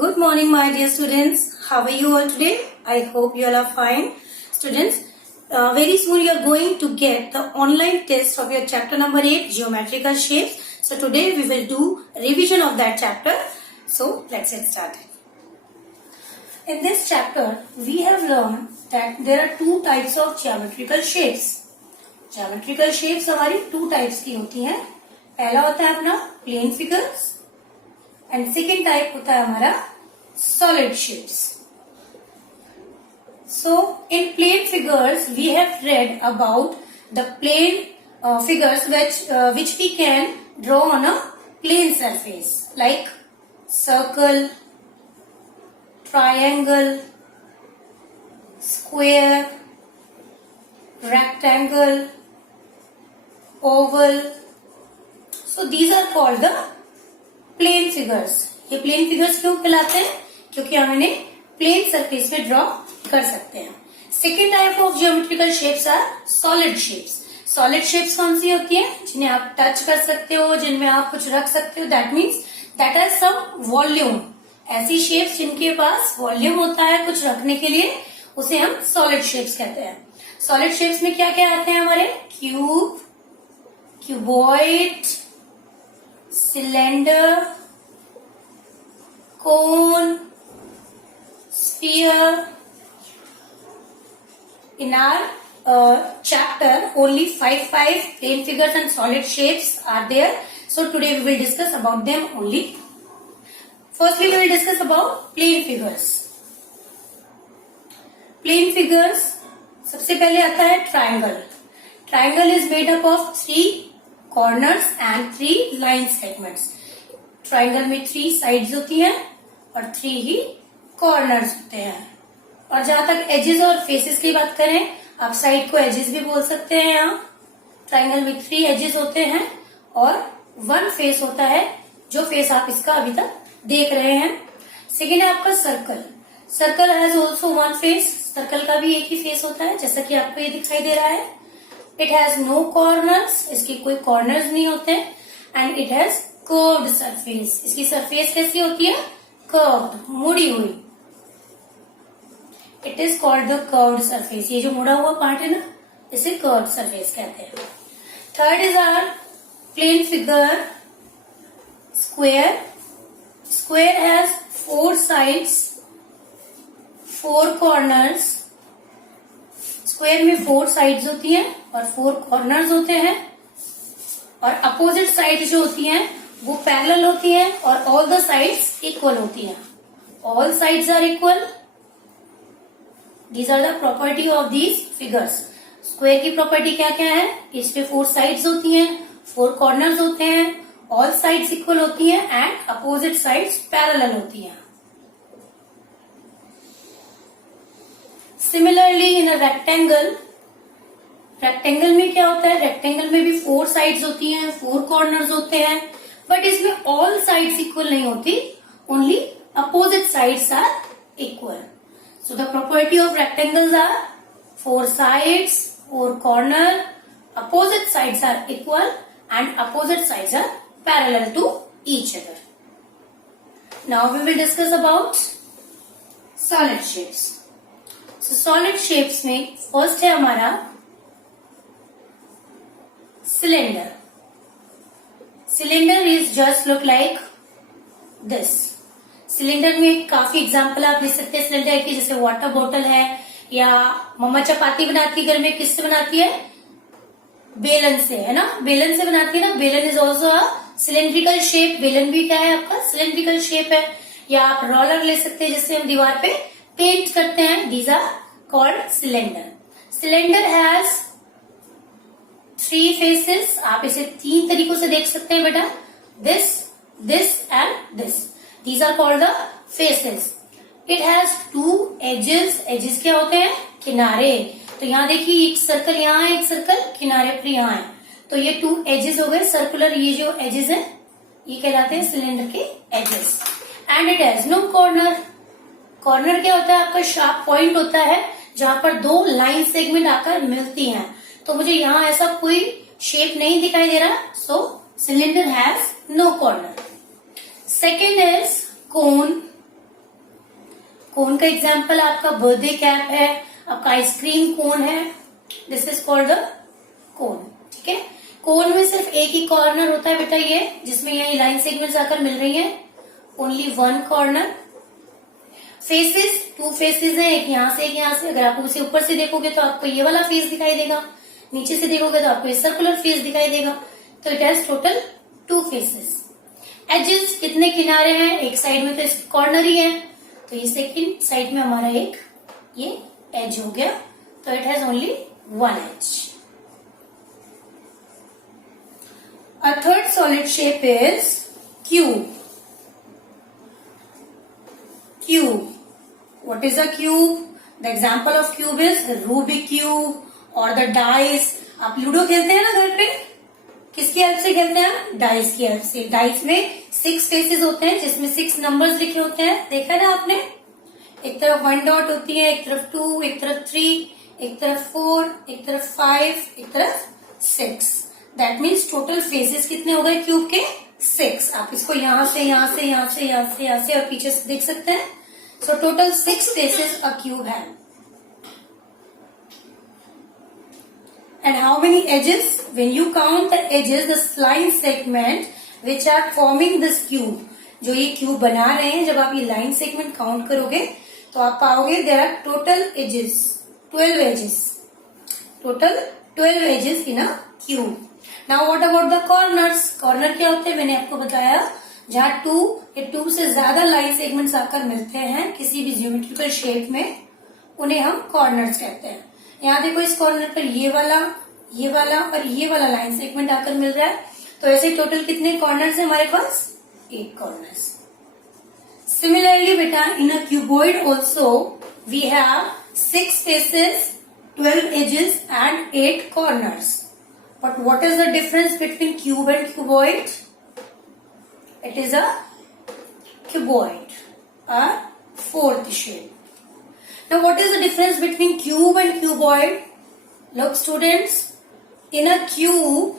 Good morning, my dear students. How are you all today? I hope you all are fine. Students, very soon you are going to get the online test of your chapter number 8, Geometrical Shapes. So today we will do revision of that chapter. So let's get started. In this chapter, we have learned that there are two types of geometrical shapes. Geometrical shapes हमारी two types की होती हैं. पहला होता है अपना plane figures and second type होता है हमारा solid shapes. So in plane figures we have read about the plane figures which we can draw on a plane surface like circle, triangle, square, rectangle, oval. So these are called the plane figures. ये plane figures क्यों कहलाते हैं? क्योंकि हम इन्हें plane surface पे draw कर सकते हैं. Second type of geometrical shapes are solid shapes. Solid shapes कौन सी होती है? जिन्हें आप touch कर सकते हो, जिनमें आप कुछ रख सकते हो. That means that has some volume. ऐसी shapes जिनके पास volume होता है कुछ रखने के लिए, उसे हम solid shapes कहते हैं. Solid shapes में क्या क्या आते हैं हमारे? Cube, cuboid, cylinder, cone, sphere. In our chapter, only five plane figures and solid shapes are there. So today we will discuss about them only. Firstly, we will discuss about plane figures. Plane figures, सबसे पहले आता है triangle. Triangle is made up of 3 corners and 3 line segments. Triangle में 3 sides होती हैं और 3 ही corners होते हैं. और जहां तक edges और faces की बात करें, आप side को edges भी बोल सकते हैं. यहाँ triangle में 3 edges होते हैं और 1 face होता है, जो face आप इसका अभी तक देख रहे हैं. सेकेंड है आपका circle. Circle has also 1 face. Circle का भी एक ही फेस होता है, जैसा कि आपको ये दिखाई दे रहा है. It has no corners. इसके कोई कॉर्नर्स नहीं होते. And it has curved surface. इसकी सरफेस कैसी होती है? कर्व्ड, मुड़ी हुई. It is called the curved surface. ये जो मुड़ा हुआ पार्ट है ना, इसे कर्व्ड सरफेस कहते हैं. Third is our plane figure square. Square has 4 sides, 4 corners. Square में 4 sides होती हैं और 4 corners होते हैं. और opposite sides जो होती हैं वो parallel होती हैं और all the sides equal होती हैं. All sides are equal. These are the property of these figures. Square की property क्या क्या है? इस पे 4 sides होती हैं, 4 corners होते हैं, all sides equal होती हैं and opposite sides parallel होती हैं. Similarly in a rectangle, rectangle में क्या होता है? rectangle में भी 4 sides होती हैं, 4 corners होते हैं, but इसमें all sides equal नहीं होती, only opposite sides are equal. So the property of rectangles are 4 sides, 4 corner, opposite sides are equal and opposite sides are parallel to each other. Now we will discuss about solid shapes. So solid shapes में first है हमारा cylinder. Cylinder is just look like this. Cylinder में काफी example आप ले सकते हैं cylinder की, जैसे वाटर बॉटल है, या मम्मा चपाती बनाती है घर में, किससे बनाती है? बेलन से, है ना? बेलन से बनाती है ना. बेलन इज ऑल्सो सिलेंड्रिकल शेप. बेलन भी क्या है आपका? सिलेंड्रिकल शेप है. या आप रोलर ले सकते हैं, जिससे हम दीवार पे पेंट करते हैं. These are called cylinder. Cylinder has 3 faces. आप इसे 3 तरीकों से देख सकते हैं बेटा. This, this and this. These are called the faces. It has 2 edges. Edges क्या होते हैं? किनारे. तो यहाँ देखिए, एक सर्कल यहाँ है, एक सर्कल किनारे पर यहाँ है, तो ये 2 एजेस हो गए सर्कुलर. ये जो एजेस है ये कहलाते हैं सिलेंडर के edges. And it has no corner. Corner क्या होता है? आपका शार्प पॉइंट होता है जहां पर 2 लाइन सेगमेंट आकर मिलती हैं. तो मुझे यहाँ ऐसा कोई शेप नहीं दिखाई दे रहा, so cylinder has no corner. Second is cone. Cone का एग्जाम्पल आपका बर्थडे कैप है, आपका आइसक्रीम कोन है, this is called the cone. ठीक है, कोन में सिर्फ एक ही कॉर्नर होता है बेटा ये, जिसमें ये लाइन सेगमेंट्स आकर मिल रही हैं, only one corner. Faces, two faces है, एक यहाँ से एक यहाँ से। अगर आप उसे ऊपर से देखोगे तो आपको ये वाला फेस दिखाई देगा, नीचे से देखोगे तो आपको ये सर्कुलर फेस दिखाई देगा। तो it has total two faces. Edges, कितने किनारे हैं, एक साइड में तो कॉर्नर ही है, तो ये सेकंड साइड में हमारा एक ये एज हो गया, तो it has only one edge. A third solid shape is cube. Cube. What is a cube? The example of cube is Rubik cube or the dice. आप लूडो खेलते हैं ना घर पे, किसकी हेल्प से खेलते हैं? डाइस की हेल्प से। डाइस में 6 फेसेस होते हैं जिसमें 6 नंबर्स लिखे होते हैं, देखा ना आपने? एक तरफ 1 डॉट होती है, एक तरफ 2, एक तरफ 3, एक तरफ 4, एक तरफ 5, एक तरफ 6। दैट मीन्स टोटल फेसेस कितने हो गए क्यूब के? 6। आप इसको यहां से यहां से यहां से यहां से यहां से और पीछे से देख सकते हैं। सो टोटल 6 फेसेस अ क्यूब है। And how many edges? When you count the edges, the line segment which are forming this cube, जो ये क्यूब बना रहे हैं, जब आप ये लाइन सेगमेंट काउंट करोगे तो आप पाओगे there are total edges, 12 edges, total 12 edges in a cube. Now what about the corners? Corner क्या होते हैं? मैंने आपको बताया, जहाँ 2 या 2 से ज्यादा लाइन सेगमेंट्स आकर मिलते हैं किसी भी ज्योमेट्रिकल शेप में, उन्हें हम कॉर्नर्स कहते हैं। यहाँ देखो, इस कॉर्नर पर ये वाला और ये वाला लाइन सेगमेंट आकर मिल रहा है, तो ऐसे टोटल कितने कॉर्नर्स हैं हमारे पास? 8 कॉर्नर्स। सिमिलरली बेटा, in a cuboid also we have 6 faces, 12 edges and 8 corners. But what is the difference between cube and cuboid? It is a cuboid, a fourth shape. Now what is the difference between cube and cuboid? Look students, in a cube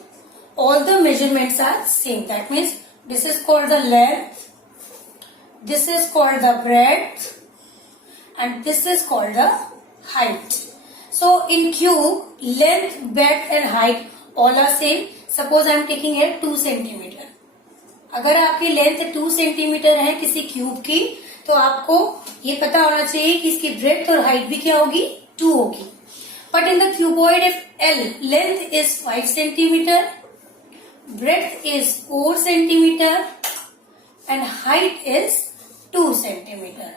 all the measurements are same. That means this is called the length, this is called the breadth, and this is called the height. So in cube, length, breadth and height all are same. Suppose I am taking here 2 centimeter. अगर आपकी length 2 centimetre है किसी cube की, तो आपको ये पता होना चाहिए कि इसकी ब्रेड्थ और हाइट भी क्या होगी? 2 होगी। But in the cuboid, if L length is 5 centimetre, breadth is 4 centimeter and height is 2 centimeter.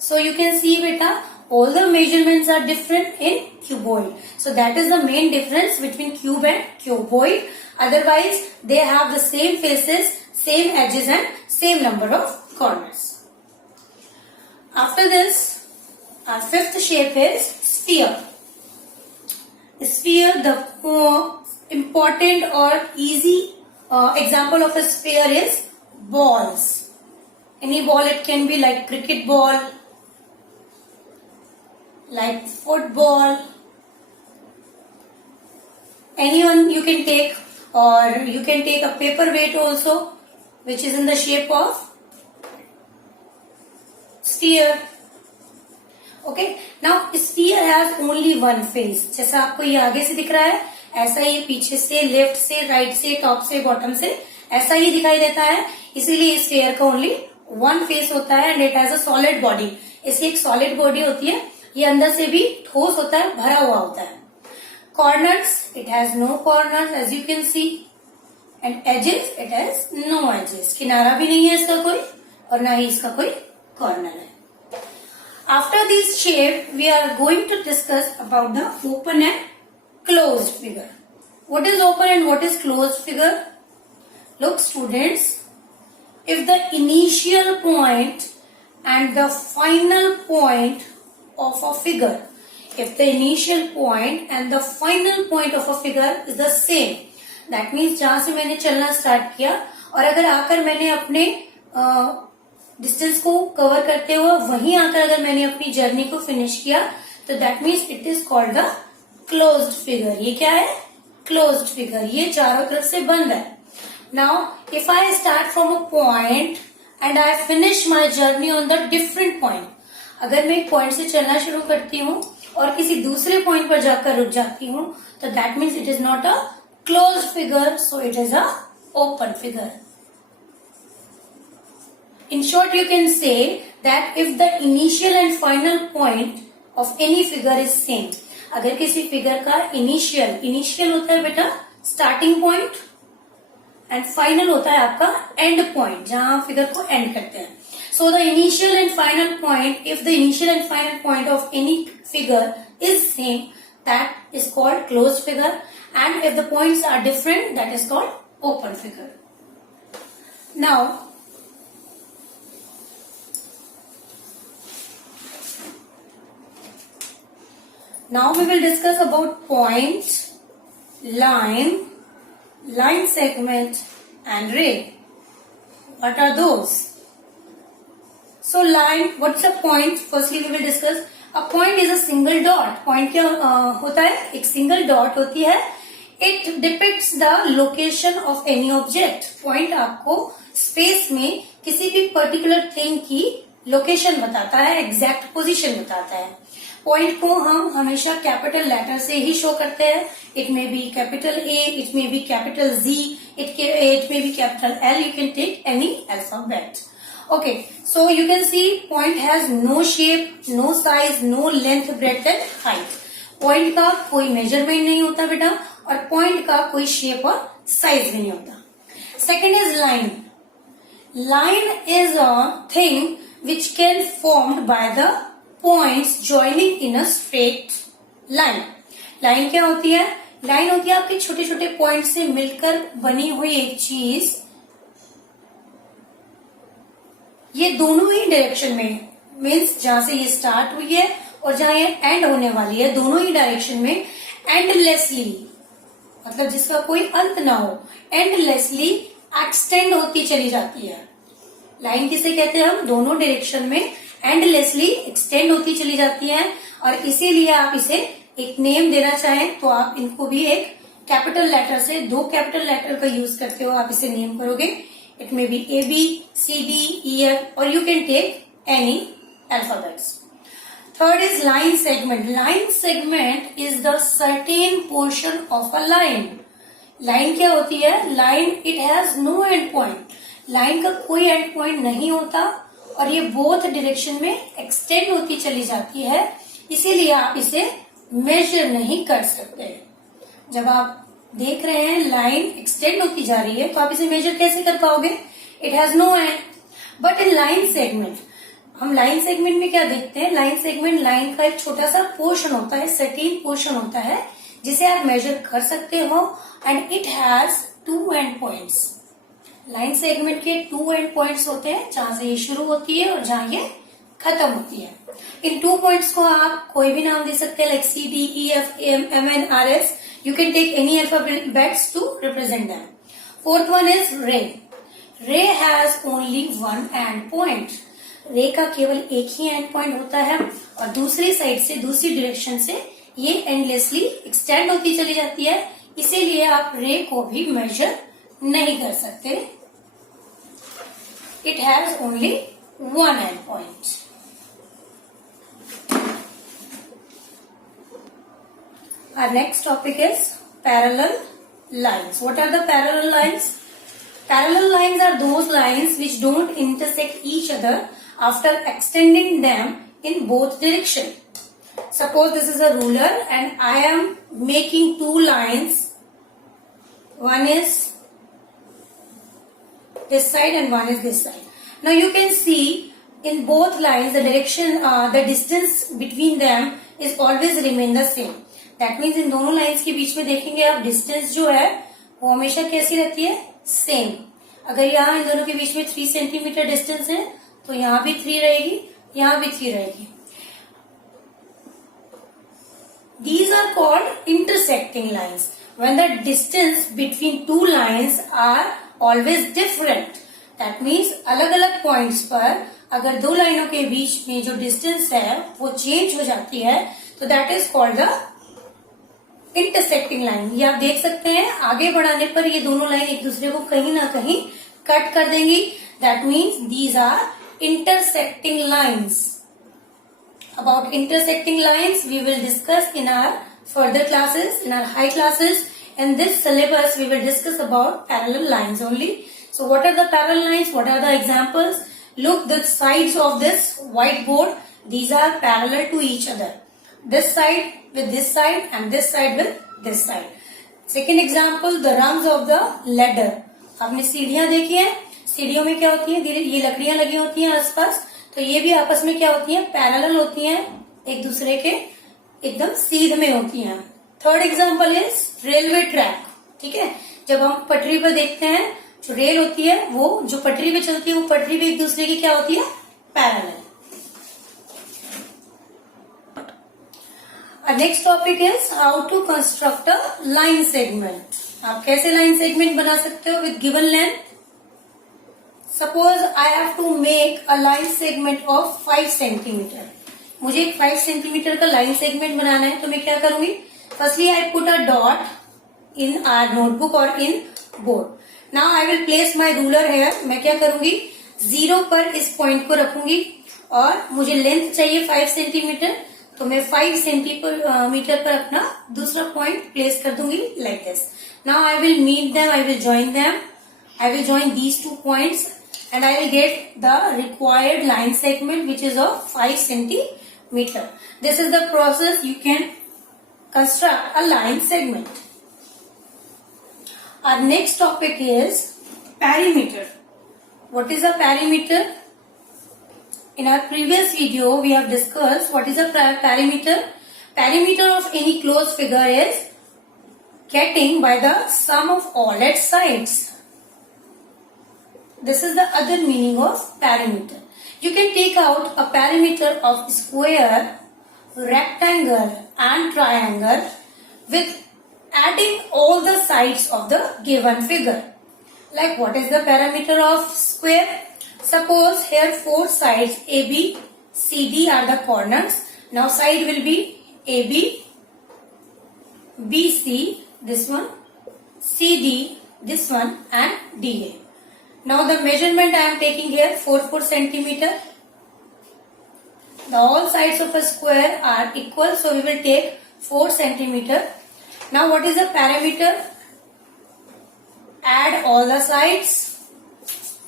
So you can see beta, all the measurements are different in cuboid. So that is the main difference between cube and cuboid. Otherwise they have the same faces, same edges and same number of corners. After this, our fifth shape is sphere. Sphere, the important or easy example of a sphere is balls. Any ball, it can be like cricket ball, like football, anyone you can take, or you can take a paperweight also, which is in the shape of sphere. Okay, now sphere has only one face. जैसा आपको ये आगे से दिख रहा है, ऐसा ही पीछे से, लेफ्ट से, राइट से, टॉप से, बॉटम से ऐसा ही दिखाई देता है. इसीलिए स्फीयर का ओनली वन फेस होता है and it has a solid body. इसकी एक सॉलिड बॉडी होती है, ये अंदर से भी ठोस होता है, भरा हुआ होता है. Corners, it has no corners as you can see, and edges, it has no edges. किनारा भी नहीं है इसका कोई और ना ही इसका कोई कॉर्नर है. After this shape, we are going to discuss about the open and closed figure. What is open and what is closed figure? Look students, if the initial point and the final point of a figure, if the initial point and the final point of a figure is the same, that means जहां से मैंने चलना start किया और अगर आकर मैंने अपने डिस्टेंस को कवर करते हुए वहीं आकर अगर मैंने अपनी जर्नी को फिनिश किया, तो that means it is called the closed figure. ये क्या है? Closed figure. ये चारों तरफ से बंद है. Now if I start from a point and I finish my journey on the different point, अगर मैं एक पॉइंट से चलना शुरू करती हूँ और किसी दूसरे पॉइंट पर जाकर रुक जाती हूँ, तो that means it is not a closed figure, so it is a open figure. In short, you can say that if the initial and final point of any figure is same, अगर किसी figure का initial होता है बेटा starting point, and final होता है आपका end point, जहां फिगर को एंड करते हैं. So the initial and final point, if the initial and final point of any figure is same, that is called closed figure, and if the points are different, that is called open figure. Now now we will discuss about point, line, line segment and ray. What are those? So line, what's a point? Firstly we will discuss. A point is a single dot. Point क्या होता है? एक single dot होती है. It depicts the location of any object. Point आपको space में किसी भी particular thing की location बताता है, exact position बताता है. पॉइंट को हम हमेशा कैपिटल लेटर से ही शो करते हैं. It may be capital A, it may be capital G, it may be capital L. You can take any alphabet. Okay, so you can see point has no shape, no size, no length, breadth and height. Point का कोई measurement नहीं होता बेटा, और point का कोई shape और size भी नहीं होता. Second is line. Line is a thing which can formed by the points joining in a straight line. Line क्या होती है? लाइन होती है आपके छोटे छोटे पॉइंट से मिलकर बनी हुई एक चीज. ये दोनों ही डायरेक्शन में, मीन्स जहां से ये स्टार्ट हुई है और जहां ये एंड होने वाली है, दोनों ही डायरेक्शन में एंडलेसली, मतलब जिसका कोई अंत ना हो, एंडलेसली एक्सटेंड होती चली जाती है. लाइन किसे कहते हैं हम? दोनों डायरेक्शन में एंडलेसली एक्सटेंड होती चली जाती है, और इसीलिए आप इसे एक नेम देना चाहें तो आप इनको भी एक कैपिटल लेटर से, दो कैपिटल लेटर का यूज करते हो आप इसे नेम करोगे. It may be A B, C D, E F, और you can take any alphabets. Third is line segment. Line segment is the certain portion of a line. Line क्या होती है? Line it has no end point. Line का कोई and point नहीं होता, और ये बोथ डायरेक्शन में एक्सटेंड होती चली जाती है, इसीलिए आप इसे मेजर नहीं कर सकते. जब आप देख रहे हैं लाइन एक्सटेंड होती जा रही है, तो आप इसे मेजर कैसे कर पाओगे? It has no end. But in line segment, हम लाइन सेगमेंट में क्या देखते हैं? लाइन सेगमेंट लाइन का एक छोटा सा पोर्शन होता है, सर्टेन पोर्शन होता है, जिसे आप मेजर कर सकते हो, and it has two end points. Line segment के टू एंड पॉइंट्स होते हैं, जहां से ये शुरू होती है और जहां ये खत्म होती है. इन टू पॉइंट्स को आप कोई भी नाम दे सकते हैं, like C, D, E, F, M, N, R, S. You can take any alphabets to represent them. Fourth one is ray. Ray has only one end point. Ray का केवल एक ही एंड पॉइंट होता है, और दूसरी साइड से, दूसरी direction से ये एंडलेसली एक्सटेंड होती चली जाती है, इसीलिए आप रे को भी मेजर नहीं कर सकते. It has only one end point. Our next topic is parallel lines. What are the parallel lines? Parallel lines are those lines which don't intersect each other after extending them in both directions. Suppose this is a ruler and I am making two lines. One is this side and one is this side. Now you can see in both lines the direction, the distance between them is always remain the same. That means इन दोनों lines के बीच में देखेंगे आप, distance जो है वो हमेशा कैसी रहती है? सेम. अगर यहाँ इन दोनों के बीच में 3 सेंटीमीटर डिस्टेंस है, तो यहाँ भी 3 रहेगी, यहाँ भी 3 रहेगी. These are called intersecting lines. When the distance between two lines are always different. That means अलग अलग पॉइंट्स पर अगर दो लाइनों के बीच में जो डिस्टेंस है वो चेंज हो जाती है, तो that is called the intersecting line. ये आप देख सकते हैं, आगे बढ़ाने पर ये दोनों लाइन एक दूसरे को कहीं ना कहीं कट कर देंगी. That means these are intersecting lines. About intersecting lines, we will discuss in our further classes, in our high classes. In this syllabus, we will discuss about parallel lines only. So what are the parallel lines? What are the examples? Look, the sides of this whiteboard, these are parallel to each other. This side with this side and this side with this side. Second example, the rungs of the ladder. आपने सीढ़ियां देखी है, सीढ़ियों में क्या होती है, ये लकड़ियां लगी होती हैं आसपास, तो ये भी आपस में क्या होती हैं, पैरेलल होती हैं, एक दूसरे के एकदम सीध में होती हैं. Third example is railway track. ठीक है, जब हम पटरी पर देखते हैं, जो रेल होती है वो जो पटरी पे चलती है, वो पटरी पे एक दूसरे की क्या होती है, parallel. Next topic is how to construct a line segment. आप कैसे लाइन सेगमेंट बना सकते हो with given length. Suppose I have to make a line segment of 5 centimetre. मुझे 5 सेंटीमीटर का लाइन सेगमेंट बनाना है, तो मैं क्या करूंगी, firstly I put a dot in our notebook और in board. Now I will place my ruler here. मैं क्या करूंगी, 0 पर इस पॉइंट को रखूंगी और मुझे लेंथ चाहिए 5 सेंटीमीटर, तो मैं 5 सेंटीमीटर पर अपना दूसरा पॉइंट प्लेस कर दूंगी like this. Now I will meet them, I will join them, I will join these 2 points and I will get the required line segment which is of 5 centimeter. This is the process you can construct a line segment. Our next topic is perimeter. What is a perimeter? In our previous video we have discussed what is a perimeter. Perimeter of any closed figure is getting by the sum of all its sides. This is the other meaning of perimeter. You can take out a perimeter of square, rectangle and triangle with adding all the sides of the given figure. Like what is the perimeter of square? Suppose here 4 sides AB, CD are the corners. Now side will be AB, BC, this one, CD, this one and DA. Now the measurement I am taking here 4 centimeter. The all sides of a square are equal, so we will take 4 centimeter. Now what is the perimeter? Add all the sides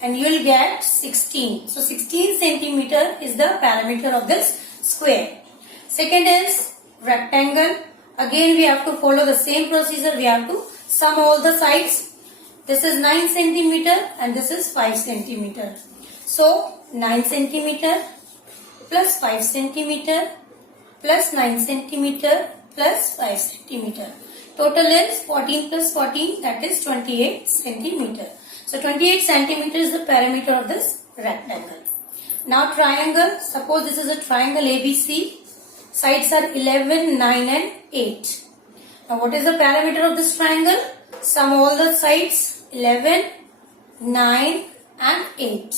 and you will get 16. So 16 centimeter is the perimeter of this square. Second is rectangle. Again we have to follow the same procedure. We have to sum all the sides. This is 9 centimeter and this is 5 centimeter. So 9 centimeter plus 5 centimeter plus 9 centimeter plus 5 centimeter. Total is 14 plus 14, that is 28 centimeter. So 28 centimeter is the perimeter of this rectangle. Now triangle. Suppose this is a triangle ABC. Sides are 11, 9 and 8. Now what is the perimeter of this triangle? Sum all the sides, 11, 9 and 8.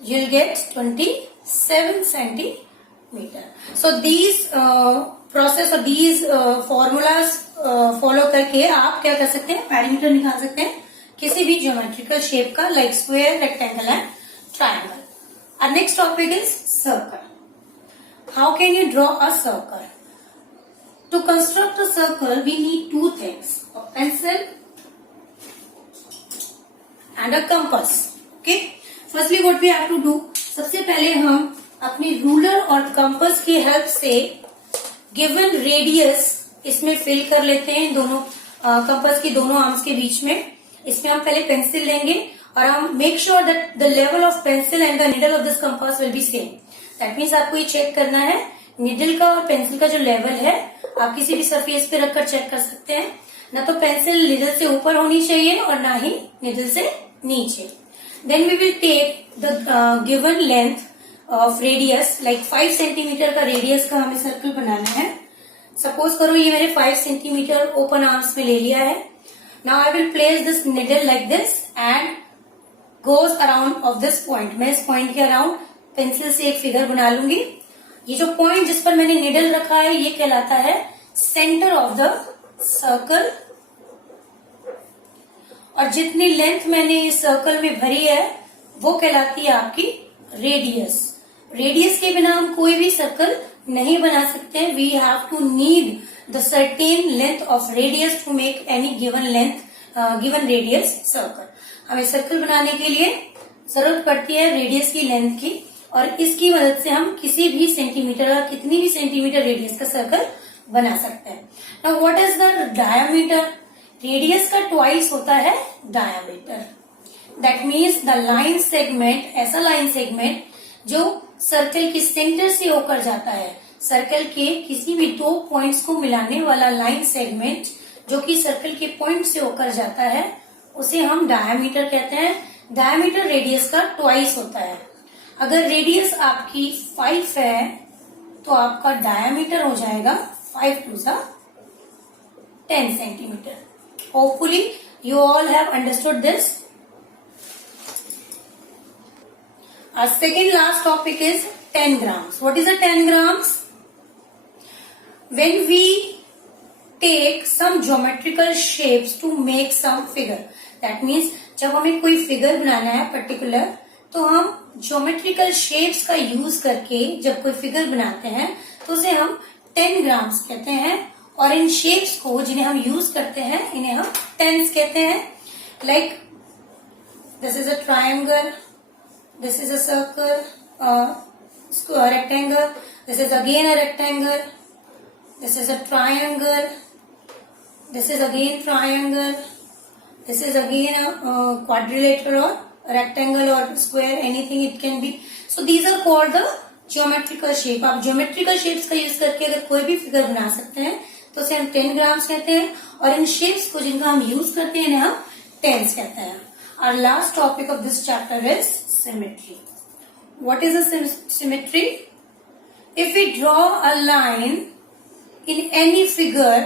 You will get 27 centimeter. So these process और these formulas follow करके आप क्या कर सकते हैं, perimeter निकाल सकते हैं किसी भी geometrical shape का, like square, rectangle and triangle. Our next topic is circle. How can you draw a circle? To construct a circle, we need 2 things: a pencil and a compass. Okay. Firstly, what we have to do? सबसे पहले हम अपनी ruler और compass की help से given radius इसमें fill कर लेते हैं, दोनों कंपास की दोनों आर्म्स के बीच में. इसमें हम पहले पेंसिल लेंगे और हम make sure that the level of pencil and the needle of this compass will be same. That means आपको ये चेक करना है निडल का और पेंसिल का जो लेवल है, आप किसी भी सरफेस पे रखकर चेक कर सकते हैं. ना तो पेंसिल निडल से ऊपर होनी चाहिए और ना ही निडल से नीचे. Then we will take the given length of radius, like 5 centimetre का रेडियस का हमें सर्कल बनाना है. सपोज करो ये मैंने 5 सेंटीमीटर ओपन आर्म्स में ले लिया है. Now I will place this needle like this and goes around of this point. मैं इस पॉइंट के अराउंड पेंसिल से एक फिगर बना लूंगी. ये जो पॉइंट जिस पर मैंने निडल रखा है ये कहलाता है सेंटर ऑफ द सर्कल. और जितनी लेंथ मैंने इस सर्कल में भरी है वो कहलाती है आपकी रेडियस. रेडियस के बिना हम कोई भी सर्कल नहीं बना सकते। We have to need the certain length of radius to make any given length given radius circle. हमें सर्कल बनाने के लिए जरूरत पड़ती है रेडियस की, लेंथ की, और इसकी मदद से हम किसी भी सेंटीमीटर या कितनी भी सेंटीमीटर रेडियस का सर्कल बना सकते हैं। Now what is the diameter? Radius का ट्वाइस होता है diameter. That means the line segment, ऐसा लाइन सेगमेंट जो सर्कल के सेंटर से होकर जाता है, सर्कल के किसी भी दो पॉइंट्स को मिलाने वाला लाइन सेगमेंट जो कि सर्कल के पॉइंट से होकर जाता है, उसे हम डायामीटर कहते हैं। डायामीटर रेडियस का ट्वाइस होता है। अगर रेडियस आपकी 5 है तो आपका डायामीटर हो जाएगा 5 to the 10 centimetre. Hopefully you all have understood this. Our second last topic is 10 grams. What is a 10 grams? When we take some geometrical shapes to make some figure. That means जब हमें कोई figure बनाना है particular, तो हम geometrical shapes का use करके जब कोई फिगर बनाते हैं तो उसे हम 10 ग्राम्स कहते हैं। और इन शेप्स को जिन्हें हम यूज करते हैं इन्हें हम टेंस कहते हैं। Like this is a triangle, this is a circle, rectangle, this is again a rectangle, this is a triangle, this is again triangle, this is again a quadrilateral or rectangle or square, anything it can be. So these are called the geometrical shape. आप geometrical shapes का use करके अगर कोई भी figure बना सकते हैं तो उसे हम 10 ग्राम्स कहते हैं, और इन शेप्स को जिनका हम यूज करते हैं इन्हें हम टेंस कहते हैं। Our last topic of this chapter is symmetry. What is a symmetry? If we draw a line in any figure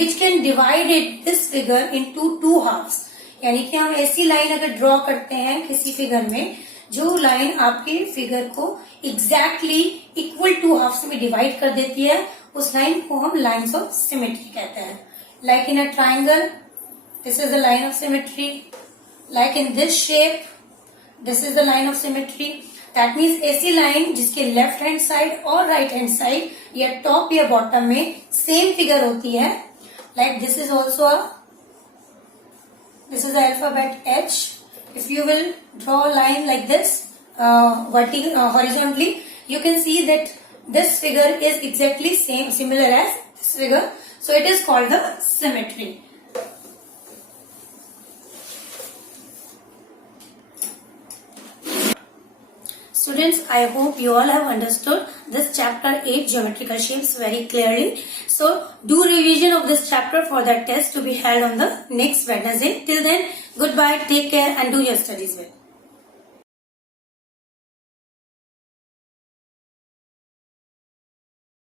which can divide this figure into 2 halves, यानी कि हम ऐसी लाइन अगर ड्रॉ करते हैं किसी फिगर में जो लाइन आपके फिगर को एग्जैक्टली इक्वल 2 हाफ्स में डिवाइड कर देती है, उस लाइन को हम लाइन्स ऑफ सिमेट्री कहते हैं। Like in a triangle, this is the line of symmetry. Like in this shape, this is the line of symmetry. That means ऐसी लाइन जिसके लेफ्ट हैंड साइड और राइट हैंड साइड या top या bottom में same figure होती है। Like this is also this is the alphabet H. If you will draw a line like this horizontally, you can see that this figure is exactly similar as this figure. So it is called the symmetry. Students, I hope you all have understood this chapter 8 geometrical shapes very clearly. So do revision of this chapter for that test to be held on the next Wednesday. Till then, goodbye, take care and do your studies well.